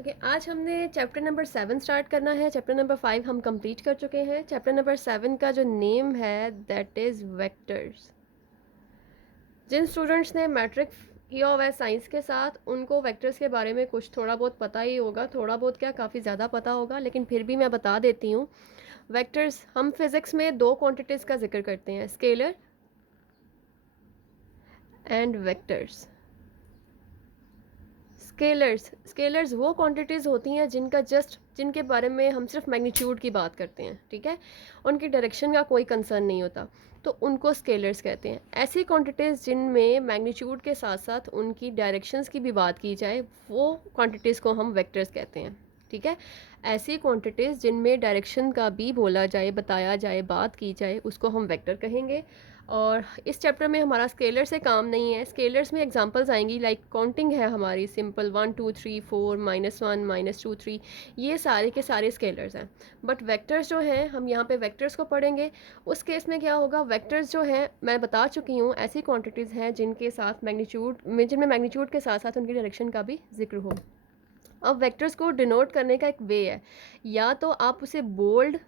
Okay, आज हमने chapter number 7 start करना है। चैप्टर नंबर 5 हम कंप्लीट कर चुके हैं। चैप्टर नंबर 7 का जो नेम है दैट इज़ वेक्टर्स। जिन स्टूडेंट्स ने मैट्रिक किया हुआ है साइंस के साथ, उनको वेक्टर्स के बारे में कुछ थोड़ा बहुत पता ही होगा। थोड़ा बहुत क्या, काफ़ी ज़्यादा पता होगा, लेकिन फिर भी मैं बता देती हूँ। वेक्टर्स, हम फिज़िक्स में दो क्वांटिटीज़ का जिक्र करते हैं, स्केलर एंड वेक्टर्स। स्केलर्स वो क्वांटिटीज़ होती हैं जिनके बारे में हम सिर्फ मैग्नीट्यूड की बात करते हैं, ठीक है। उनकी डायरेक्शन का कोई कंसर्न नहीं होता, तो उनको स्केलर्स कहते हैं। ऐसी क्वांटिटीज़ जिनमें मैग्नीट्यूड के साथ साथ उनकी डायरेक्शंस की भी बात की जाए, वो क्वांटिटीज़ को हम वेक्टर्स कहते हैं, ठीक है। ऐसी क्वांटिटीज़ जिनमें डायरेक्शन का भी बोला जाए, बताया जाए, बात की जाए, उसको हम वेक्टर कहेंगे। और इस चैप्टर में हमारा स्केलर से काम नहीं है। स्केलर्स में एग्जांपल्स आएंगी, लाइक काउंटिंग है हमारी, सिंपल 1 2 3 4 -1 -2 3, ये सारे के सारे स्केलर्स हैं। बट वेक्टर्स जो हैं, हम यहाँ पे वेक्टर्स को पढ़ेंगे। उस केस में क्या होगा, वेक्टर्स जो हैं मैं बता चुकी हूँ, ऐसी क्वांटिटीज़ हैं जिनके साथ जिनमें मैग्नीट्यूड के साथ साथ उनकी डायरेक्शन का भी जिक्र हो। अब वेक्टर्स को डिनोट करने का एक वे है, या तो आप उसे बोल्ड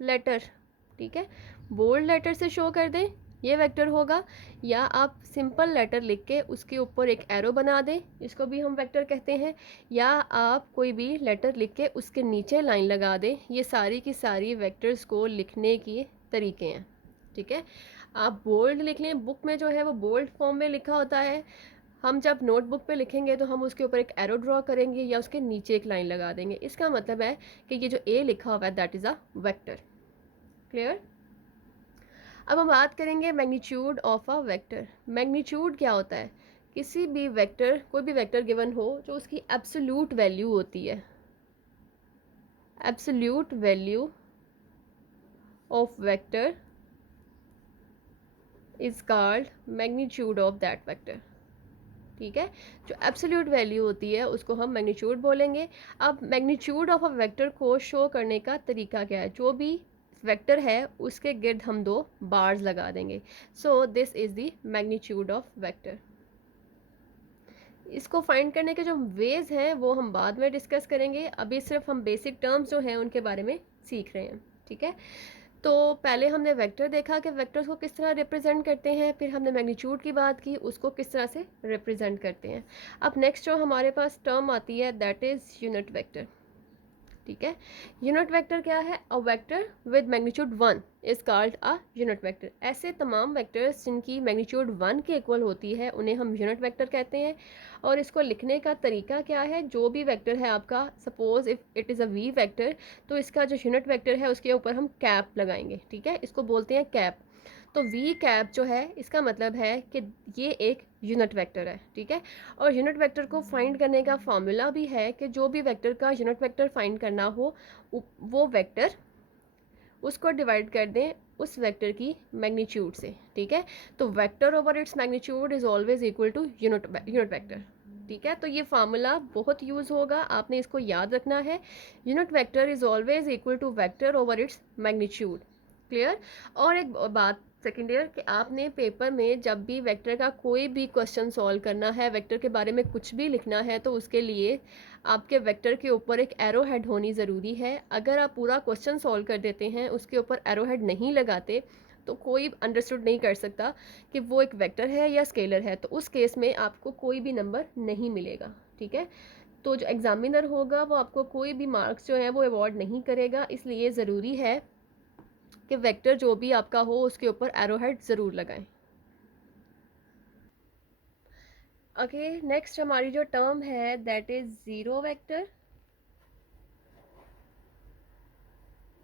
लेटर, ठीक है, बोल्ड लेटर से शो कर दें, ये वेक्टर होगा। या आप सिंपल लेटर लिख के उसके ऊपर एक एरो बना दें, इसको भी हम वेक्टर कहते हैं। या आप कोई भी लेटर लिख के उसके नीचे लाइन लगा दें। ये सारी की सारी वेक्टर्स को लिखने के तरीके हैं, ठीक है। आप बोल्ड लिख लें, बुक में जो है वो बोल्ड फॉर्म में लिखा होता है। हम जब नोटबुक पे लिखेंगे तो हम उसके ऊपर एक एरो ड्रॉ करेंगे या उसके नीचे एक लाइन लगा देंगे। इसका मतलब है कि ये जो ए लिखा हुआ है that is a vector. Clear. अब हम बात करेंगे magnitude of a vector. Magnitude क्या होता है, किसी भी वेक्टर, कोई भी वेक्टर गिवन हो जो उसकी एब्सोल्यूट वैल्यू होती है, absolute value of vector is called magnitude of that vector, ठीक है। जो एब्सोल्यूट वैल्यू होती है उसको हम मैग्नीट्यूड बोलेंगे। अब मैग्नीट्यूड ऑफ अ वेक्टर को शो करने का तरीका क्या है, जो भी वेक्टर है उसके गिर्द हम दो बार्स लगा देंगे। सो this is the magnitude of vector. इसको फाइंड करने के जो वेज हैं वो हम बाद में डिस्कस करेंगे, अभी सिर्फ हम बेसिक टर्म्स जो हैं उनके बारे में सीख रहे हैं, ठीक है। तो पहले हमने वेक्टर देखा कि वेक्टर्स को किस तरह रिप्रेजेंट करते हैं, फिर हमने मैग्नीट्यूड की बात की, उसको किस तरह से रिप्रेजेंट करते हैं। अब नेक्स्ट जो हमारे पास टर्म आती है दैट इज़ यूनिट वेक्टर, ठीक है। यूनिट वेक्टर क्या है, a vector with magnitude 1 is called a unit vector. ऐसे तमाम वेक्टर्स जिनकी मैग्नीट्यूड 1 के इक्वल होती है उन्हें हम यूनिट वेक्टर कहते हैं। और इसको लिखने का तरीका क्या है, जो भी वेक्टर है आपका, suppose if it is a V vector, तो इसका जो यूनिट वेक्टर है उसके ऊपर हम कैप लगाएंगे, ठीक है, इसको बोलते हैं कैप। तो वी कैप जो है इसका मतलब है कि ये एक यूनिट वेक्टर है, ठीक है। और यूनिट वेक्टर को फाइंड करने का फॉर्मूला भी है कि जो भी वेक्टर का यूनिट वेक्टर फाइंड करना हो, वो वेक्टर, उसको डिवाइड कर दें उस वेक्टर की मैग्नीट्यूड से, ठीक है। तो vector over its magnitude is always equal to unit vector, ठीक है। तो ये फार्मूला बहुत यूज़ होगा, आपने इसको याद रखना है। Unit vector is always equal to vector over its magnitude. Clear. और एक बात सेकेंड ईयर कि आपने पेपर में जब भी वेक्टर का कोई भी क्वेश्चन सॉल्व करना है, वेक्टर के बारे में कुछ भी लिखना है, तो उसके लिए आपके वेक्टर के ऊपर एक एरो हेड होनी ज़रूरी है। अगर आप पूरा क्वेश्चन सॉल्व कर देते हैं, उसके ऊपर एरो हेड नहीं लगाते, तो कोई अंडरस्टूड नहीं कर सकता कि वो एक वेक्टर है या स्केलर है। तो उस केस में आपको कोई भी नंबर नहीं मिलेगा, ठीक है। तो जो एग्जामिनर होगा वो आपको कोई भी मार्क्स जो है वो अवॉर्ड नहीं करेगा। इसलिए ज़रूरी है कि वेक्टर जो भी आपका हो उसके ऊपर एरो हेड ज़रूर लगाएं। ओके, नेक्स्ट हमारी जो टर्म है that is zero vector.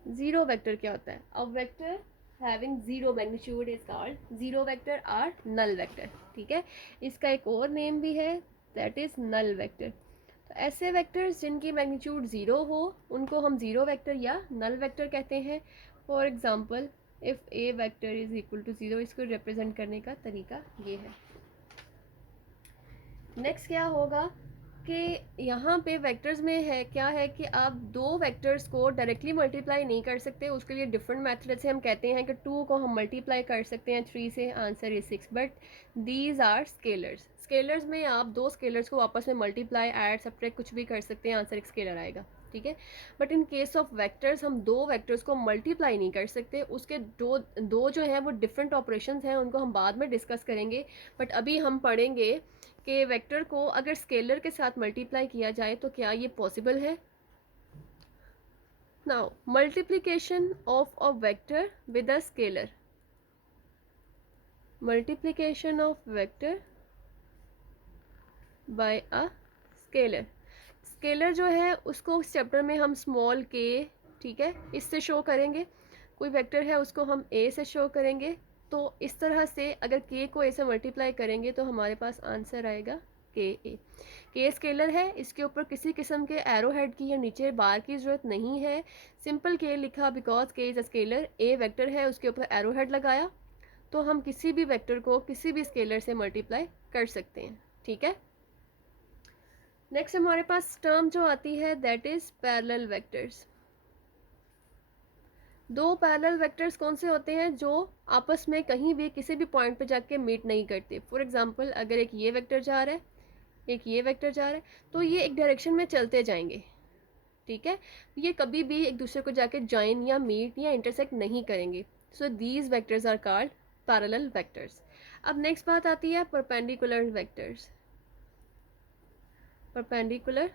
Zero vector क्या होता है, a vector having zero magnitude is called zero vector or null vector, ठीक है। इसका एक और नेम भी है दैट इज़ नल वेक्टर। तो ऐसे वेक्टर्स जिनकी मैग्नीट्यूड ज़ीरो हो उनको हम ज़ीरो वेक्टर या नल वेक्टर कहते हैं। For example if a vector is equal to zero, इसको रिप्रेजेंट करने का तरीका ये है। नेक्स्ट क्या होगा कि यहाँ पे वेक्टर्स में है क्या है कि आप दो वेक्टर्स को डायरेक्टली मल्टीप्लाई नहीं कर सकते, उसके लिए डिफरेंट मेथड से हम कहते हैं कि 2 को हम मल्टीप्लाई कर सकते हैं 3 से, answer is 6, but these are scalars. Scalars में आप दो स्केलर्स को आपस में मल्टीप्लाई, ऐड, सब्ट्रैक्ट कुछ भी कर सकते हैं, आंसर एक स्केलर आएगा, ठीक है। But in case of vectors हम दो वेक्टर्स को मल्टीप्लाई नहीं कर सकते, उसके दो दो जो हैं वो डिफरेंट ऑपरेशंस हैं, उनको हम बाद में डिस्कस करेंगे। बट अभी हम पढ़ेंगे कि वेक्टर को अगर स्केलर के साथ मल्टीप्लाई किया जाए तो क्या ये पॉसिबल है। Now multiplication of a vector with a scalar, multiplication of vector by a scalar. Scalar जो है उसको उस चैप्टर में हम स्मॉल के, ठीक है, इससे शो करेंगे। कोई वेक्टर है उसको हम ए से शो करेंगे। तो इस तरह से अगर के को ए से मल्टीप्लाई करेंगे तो हमारे पास आंसर आएगा के ए। के स्केलर है, इसके ऊपर किसी किस्म के एरो हेड की या नीचे बार की ज़रूरत नहीं है। सिंपल के लिखा बिकॉज के is a scalar, A vector है उसके ऊपर एरो हेड लगाया, तो हम किसी भी वेक्टर को किसी भी स्केलर से मल्टीप्लाई कर सकते हैं, ठीक है। नेक्स्ट हमारे पास टर्म जो आती है दैट इज पैरेलल वेक्टर्स। दो पैरेलल वेक्टर्स कौन से होते हैं जो आपस में कहीं भी किसी भी पॉइंट पे जाके मीट नहीं करते। फॉर एग्जांपल अगर एक ये वेक्टर जा रहा है, एक ये वेक्टर जा रहा है, तो ये एक डायरेक्शन में चलते जाएंगे, ठीक है। ये कभी भी एक दूसरे को जाके ज्वाइन या मीट या इंटरसेक्ट नहीं करेंगे। So these vectors are called parallel vectors. अब नेक्स्ट बात आती है परपेंडिकुलर वेक्टर्स। परपेंडिकुलर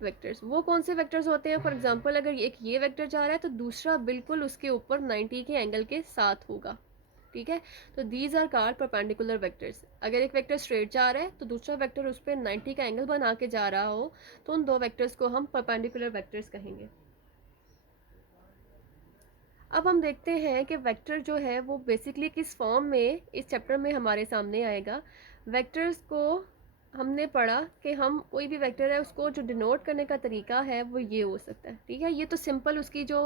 वेक्टर्स वो कौन से वेक्टर्स होते हैं। फॉर एग्जांपल अगर एक ये वेक्टर जा रहा है तो दूसरा बिल्कुल उसके ऊपर 90 के एंगल के साथ होगा, ठीक है। तो these are called perpendicular vectors. अगर एक वेक्टर स्ट्रेट जा रहा है तो दूसरा वेक्टर उस पर 90 का एंगल बना के जा रहा हो तो उन दो वेक्टर्स को हम परपेंडिकुलर वेक्टर्स कहेंगे। अब हम देखते हैं कि वेक्टर जो है वो बेसिकली किस फॉर्म में इस चैप्टर में हमारे सामने आएगा। वेक्टर्स को हमने पढ़ा कि हम कोई भी वेक्टर है उसको जो डिनोट करने का तरीका है वो ये हो सकता है, ठीक है। ये तो सिंपल उसकी जो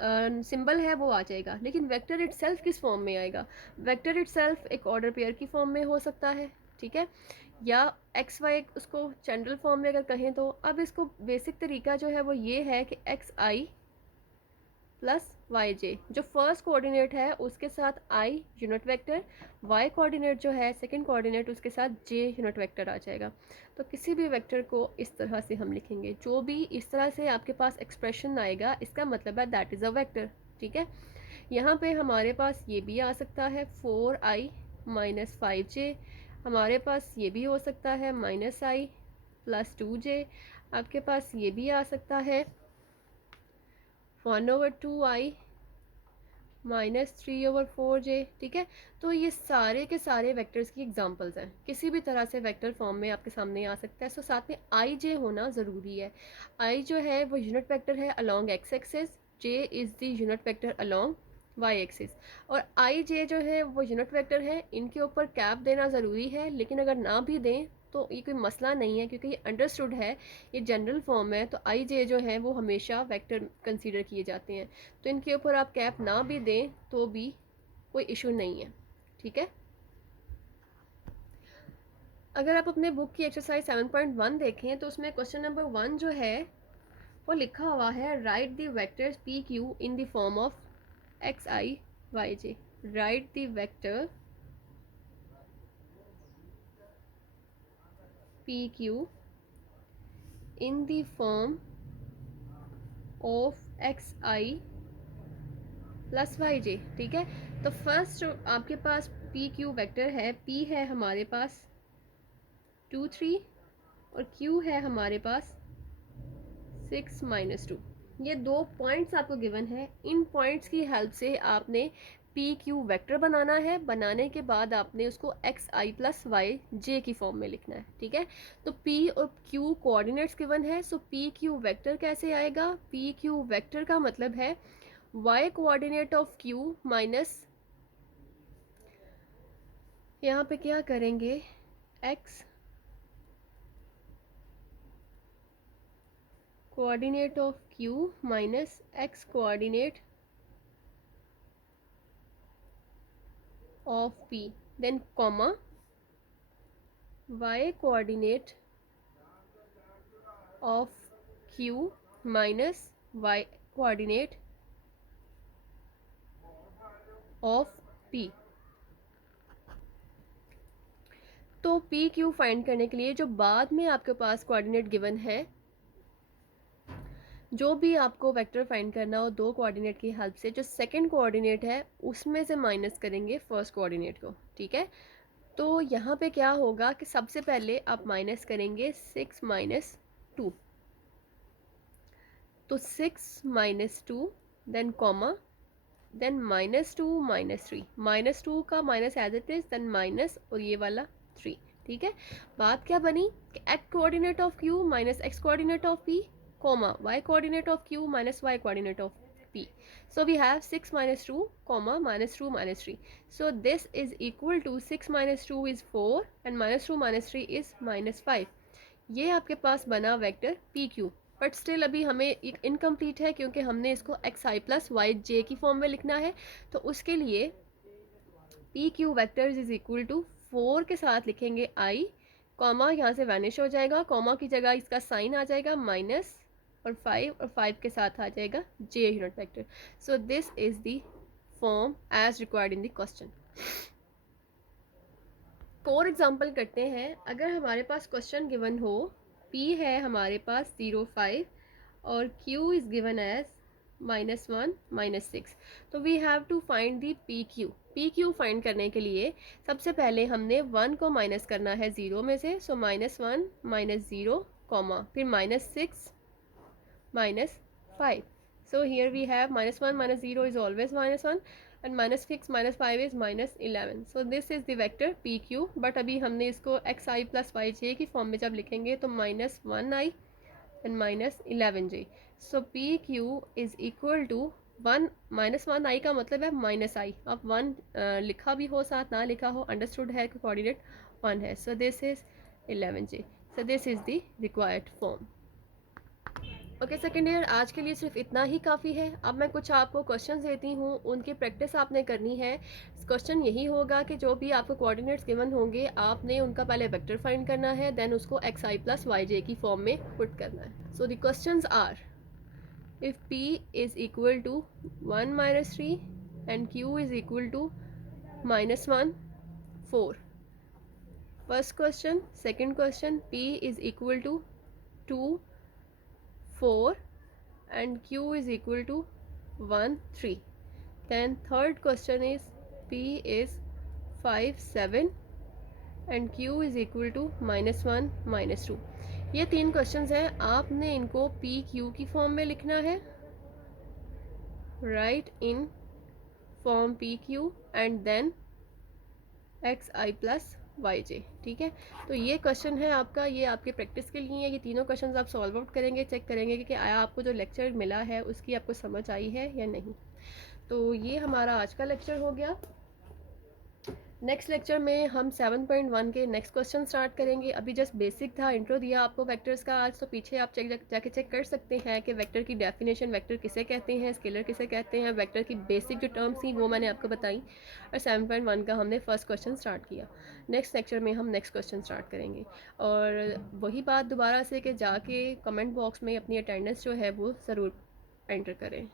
सिंबल है वो आ जाएगा, लेकिन वेक्टर इटसेल्फ किस फॉर्म में आएगा। वेक्टर इटसेल्फ एक ऑर्डर पेयर की फॉर्म में हो सकता है, ठीक है, या एक्स वाई उसको जनरल फॉर्म में अगर कहें तो। अब इसको बेसिक तरीका जो है वो ये है कि x i plus y j, जो फर्स्ट कोऑर्डिनेट है उसके साथ i unit vector, y coordinate जो है सेकंड कोऑर्डिनेट उसके साथ जे यूनिट वेक्टर आ जाएगा। तो किसी भी वेक्टर को इस तरह से हम लिखेंगे, जो भी इस तरह से आपके पास एक्सप्रेशन आएगा इसका मतलब है दैट इज़ अ वेक्टर, ठीक है। यहाँ पे हमारे पास ये भी आ सकता है 4i माइनस 5j, हमारे पास ये भी हो सकता है माइनस आई प्लस 2j, आपके पास ये भी आ सकता है 1/2i माइनस 3/4j, ठीक है। तो ये सारे के सारे वेक्टर्स की एग्जांपल्स हैं, किसी भी तरह से वेक्टर फॉर्म में आपके सामने आ सकता है। सो साथ में आई जे होना ज़रूरी है। आई जो है वो यूनिट वेक्टर है along x axis, j is the unit vector along y axis. और आई जे जो है वो यूनिट वेक्टर है, इनके ऊपर कैप देना ज़रूरी है, लेकिन अगर ना भी दें तो ये कोई मसला नहीं है क्योंकि ये अंडरस्टूड है, ये जनरल फॉर्म है। तो आई जे जो है वो हमेशा वेक्टर कंसीडर किए जाते हैं, तो इनके ऊपर आप कैप ना भी दें तो भी कोई इशू नहीं है, ठीक है। अगर आप अपने बुक की एक्सरसाइज 7.1 देखें तो उसमें क्वेश्चन नंबर 1 जो है वो लिखा हुआ है write the vectors P Q in the form of x i y j. Write the vector P Q in the form of x i plus y j, ठीक है। तो फर्स्ट आपके पास पी क्यू वेक्टर है, P है हमारे पास 2 3 और Q है हमारे पास 6 - 2। ये दो पॉइंट्स आपको गिवन है, इन पॉइंट्स की हेल्प से आपने पी क्यू वेक्टर बनाना है। बनाने के बाद आपने उसको x i plus y j की फॉर्म में लिखना है, ठीक है। तो पी और क्यू कोऑर्डिनेट्स गिवन है, सो पी क्यू वेक्टर कैसे आएगा। पी क्यू वेक्टर का मतलब है y coordinate of q minus, यहाँ पे क्या करेंगे, x coordinate of q minus x coordinate of p, then comma y coordinate of q minus y coordinate of p। तो पी क्यू फाइंड करने के लिए जो बाद में आपके पास कोऑर्डिनेट गिवन है, जो भी आपको वेक्टर फाइंड करना हो दो कोऑर्डिनेट की हेल्प से, जो सेकंड कोऑर्डिनेट है उसमें से माइनस करेंगे फर्स्ट कोऑर्डिनेट को, ठीक है। तो यहाँ पे क्या होगा कि सबसे पहले आप माइनस करेंगे 6 माइनस 2, तो 6 माइनस 2 देन कॉमा देन -2 -3, -2 का minus as it is then minus और ये वाला 3, ठीक है। बात क्या बनी कि x coordinate of q minus x coordinate of p comma y coordinate of q minus y coordinate of p. So we have 6 minus 2 comma minus 2 minus 3. So this is equal to 6 minus 2 is 4 and minus 2 minus 3 is minus 5. ये आपके पास बना vector P q, but still अभी हमें एक incomplete है क्योंकि हमने इसको x i plus y j की फॉर्म में लिखना है। तो उसके लिए p q vectors is equal to 4 के साथ लिखेंगे आई, कॉमा यहाँ से वैनिश हो जाएगा, कॉमा की जगह इसका साइन आ जाएगा माइनस और 5 के साथ आ जाएगा j unit vector. So this is the form as required in the question. For example करते हैं, अगर हमारे पास क्वेश्चन गिवन हो P है हमारे पास 0 5 और Q इज गिवन एज -1 -6, तो we have to find the p q find करने के लिए सबसे पहले हमने 1 को माइनस करना है 0 में से, सो -1 -0 कॉमा फिर -6 -5, so here we have -1 -0 is always -1 and -6 -5 is -11, so this is the vector pq, but अभी हमने इसको xi plus yj की फॉर्म में जब लिखेंगे तो -1i and -11j, so pq is equal to 1 -1i का मतलब है -i, अब 1 लिखा भी हो साथ ना लिखा हो, अंडरस्टूड है कि कोऑर्डिनेट 1 है, so this is 11j, so this is the required form. Okay second year, आज के लिए सिर्फ इतना ही काफ़ी है। अब मैं कुछ आपको क्वेश्चंस देती हूँ, उनकी प्रैक्टिस आपने करनी है। क्वेश्चन यही होगा कि जो भी आपको कोऑर्डिनेट्स गिवन होंगे आपने उनका पहले वेक्टर फाइंड करना है, देन उसको x i plus y j की फॉर्म में पुट करना है। So the questions are, if p is equal to 1 minus 3 and q is equal to -1 4, first question. Second question, p is equal to 2 4 and q is equal to 1 3. Then third question is p is 5 7 and q is equal to -1 -2. ये तीन questions हैं, आपने इनको P Q की form में लिखना है, write in form P Q and then x i plus y j, ठीक है। तो ये क्वेश्चन है आपका, ये आपके प्रैक्टिस के लिए है। ये तीनों क्वेश्चन आप सॉल्व आउट करेंगे, चेक करेंगे कि आया आपको जो लेक्चर मिला है उसकी आपको समझ आई है या नहीं। तो ये हमारा आज का लेक्चर हो गया। नेक्स्ट लेक्चर में हम 7.1 के नेक्स्ट क्वेश्चन स्टार्ट करेंगे। अभी जस्ट बेसिक था, इंट्रो दिया आपको वेक्टर्स का आज, तो पीछे आप जाके चेक कर सकते हैं कि वेक्टर की डेफिनेशन, वेक्टर किसे कहते हैं, स्केलर किसे कहते हैं, वेक्टर की बेसिक जो टर्म्स थी वो मैंने आपको बताई, और 7.1 का हमने फर्स्ट क्वेश्चन स्टार्ट किया। नेक्स्ट लेक्चर में हम नेक्स्ट क्वेश्चन स्टार्ट करेंगे, और वही बात दोबारा से कि जाके कमेंट बॉक्स में अपनी अटेंडेंस जो है वो ज़रूर एंटर करें।